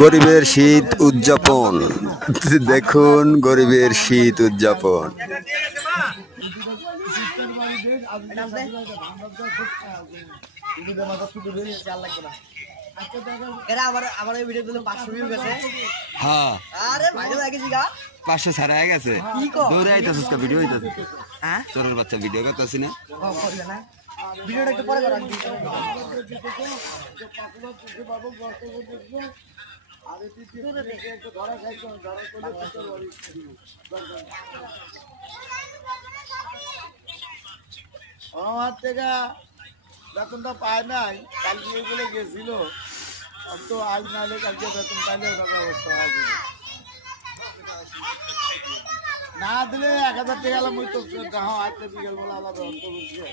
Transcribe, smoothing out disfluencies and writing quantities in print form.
গরিবের শীত উদযাপন দেখুন, গরিবের শীত উদযাপন। হ্যাঁ 500 ছাড়া হয়ে গেছে। দৌড়ে আইতাছিস তো, ভিডিও হইতাছে। হ্যাঁ চোরের বাচ্চা ভিডিও করতেছি না। ভিডিওটা একটু পরে করা আমার থেকে বেতনটা পায় নাই, কালকে বলে গেছিল, তো আজ নাহলে কালকে বেতন পাইলে টাকা অবস্থা হবে না দিলে 1000 টাকা গেলাম। ওই তো হ্যাঁ আজকে বিকেল বেলা আলাদা অন্ত বুঝছে।